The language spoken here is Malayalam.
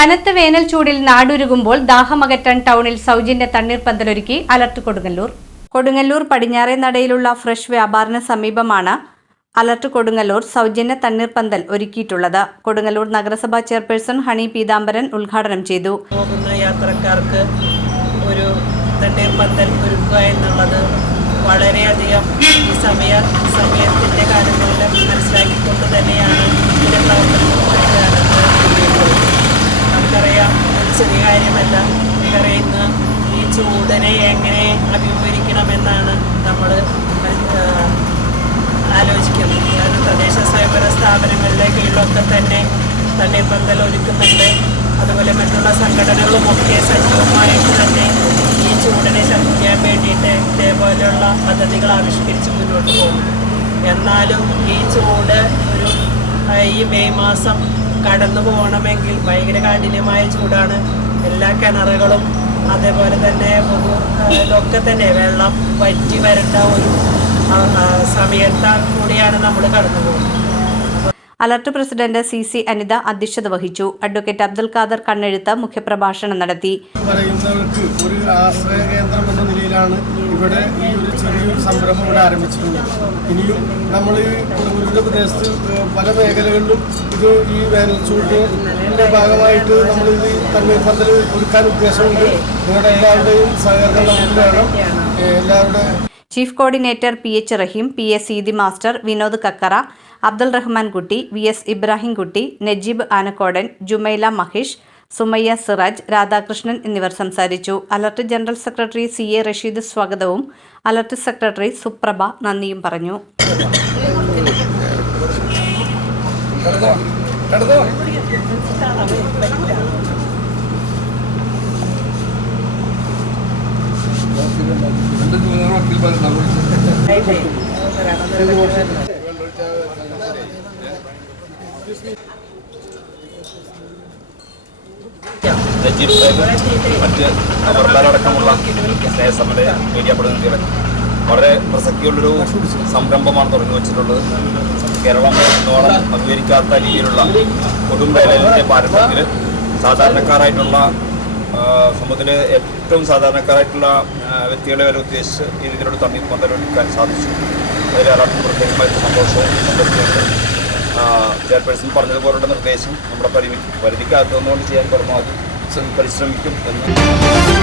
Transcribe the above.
കനത്ത വേനൽ ചൂടിൽ നാടുരുകുമ്പോൾ ദാഹമകറ്റാൻ ടൗണിൽ സൗജന്യ തണ്ണീർപ്പന്തലൊരുക്കി അലർട്ട് കൊടുങ്ങല്ലൂർ. കൊടുങ്ങല്ലൂർ പടിഞ്ഞാറേ നടയിലുള്ള ഫ്രഷ് വ്യാപാരത്തിന് സമീപമാണ് അലർട്ട് കൊടുങ്ങല്ലൂർ സൗജന്യ തണ്ണീർപ്പന്തൽ ഒരുക്കിയിട്ടുള്ളത്. കൊടുങ്ങല്ലൂർ നഗരസഭാ ചെയർപേഴ്സൺ ഹണി പീതാംബരൻ ഉദ്ഘാടനം ചെയ്തു. യാത്രക്കാർക്ക് ഒരു തണ്ണീർപ്പന്തൽ ഒരുക്കുക എന്നുള്ളത് വളരെയധികം ഈ സമയത്തിൻ്റെ കാര്യങ്ങളിൽ മനസ്സിലാക്കിക്കൊണ്ട് തന്നെയാണ് ഇതിൻ്റെ പ്രവർത്തനം. നമുക്കറിയാം, ഒരു ചെറിയ കാര്യമല്ല. നമുക്കറിയുന്ന ഈ ചൂടിനെ എങ്ങനെ അഭിമുഖീകരിക്കണമെന്നാണ് നമ്മൾ ആലോചിക്കുന്നത്. കാരണം തദ്ദേശ സ്വയംഭരണ സ്ഥാപനങ്ങളുടെ കീഴിലൊക്കെ തന്നെ തണ്ണീർപ്പന്തൽ ഒരുക്കുന്നുണ്ട്. അതുപോലെ മറ്റുള്ള സംഘടനകളുമൊക്കെ സജീവമായിട്ട് തന്നെ ഈ ചൂടിനെ ശമിക്കാൻ വേണ്ടിയിട്ട് ഇതേപോലെയുള്ള പദ്ധതികൾ ആവിഷ്കരിച്ച് മുന്നോട്ട് പോകും. എന്നാലും ഈ ചൂട് ഈ മെയ് മാസം കടന്നു പോകണമെങ്കിൽ ഭയങ്കര കാഠിന്യമായ ചൂടാണ്. എല്ലാ കിണറുകളും അതേപോലെ തന്നെ ഇതൊക്കെ തന്നെ വെള്ളം വറ്റി വരേണ്ട ഒരു സമയത്താൽ കൂടിയാണ് നമ്മൾ കടന്നു പോകുന്നത്. അലർട്ട് പ്രസിഡന്റ് CC അനിത അധ്യക്ഷത വഹിച്ചു. അഡ്വക്കേറ്റ് അബ്ദുൽ ഖാദർ കണ്ണെഴുത്ത് മുഖ്യപ്രഭാഷണം നടത്തി. പറയുന്നവർക്ക് ഒരു ആശ്രയ കേന്ദ്രം എന്ന നിലയിലാണ് ഇവിടെ ഈ ഒരു ചെറിയൊരു സംരംഭം ഇവിടെ ആരംഭിച്ചിട്ടുള്ളത്. ഇനിയും നമ്മൾ കൊടുങ്ങല്ലൂരിന്റെ പ്രദേശത്ത് പല മേഖലകളിലും ഇത് ഈ വേനൽച്ചൂടിന്റെ ഭാഗമായിട്ട് നമ്മൾ ഇത് തണ്ണീർപ്പന്തൽ ഒരുക്കാൻ ഉദ്ദേശമുണ്ട്. നിങ്ങളുടെ എല്ലാവരുടെയും സഹകരണം നമുക്ക് വേണം. എല്ലാവരുടെയും ചീഫ് കോർഡിനേറ്റർ PH റഹീം, PS സീതി മാസ്റ്റർ, വിനോദ് കക്കറ, അബ്ദുൾ റഹ്മാൻ കുട്ടി, VS ഇബ്രാഹിം കുട്ടി, നജീബ് ആനക്കോടൻ, ജുമൈല മഹേഷ്, സുമയ്യ സിറാജ്, രാധാകൃഷ്ണൻ എന്നിവർ സംസാരിച്ചു. Alert general secretary CA Rasheed സ്വാഗതവും അലർട്ട് സെക്രട്ടറി സുപ്രഭ നന്ദിയും പറഞ്ഞു. മറ്റ് അവർക്കാരടക്കമുള്ള സ്നേഹസമ്മത മീഡിയ പ്രതിനിധികളെ വളരെ പ്രസക്തിയുള്ളൊരു സംരംഭമാണ് തുടങ്ങി വെച്ചിട്ടുള്ളത്. കേരളം എന്നോളം അംഗീകരിക്കാത്ത രീതിയിലുള്ള കൊടുംവേനലിൻ്റെ പാരമ്പര്യത്തിൽ സാധാരണക്കാരായിട്ടുള്ള സമൂഹത്തിലെ ഏറ്റവും സാധാരണക്കാരായിട്ടുള്ള വ്യക്തികളെ വരെ ഉദ്ദേശിച്ച് ഈ രീതിയിലുള്ള തണ്ണീർപ്പന്തൽ ഒരുക്കാൻ സാധിച്ചു. അതിൽ അലർട്ട് പ്രത്യേകമായിട്ട് സന്തോഷവും സന്തോഷിക്കുന്നുണ്ട്. ചെയർപേഴ്സൺ പറഞ്ഞതുപോലുള്ള നിർദ്ദേശം നമ്മുടെ പരിധിക്കകത്തുനിന്നുകൊണ്ട് ചെയ്യാൻ പരമാവധി പരിശ്രമിക്കും എന്ന്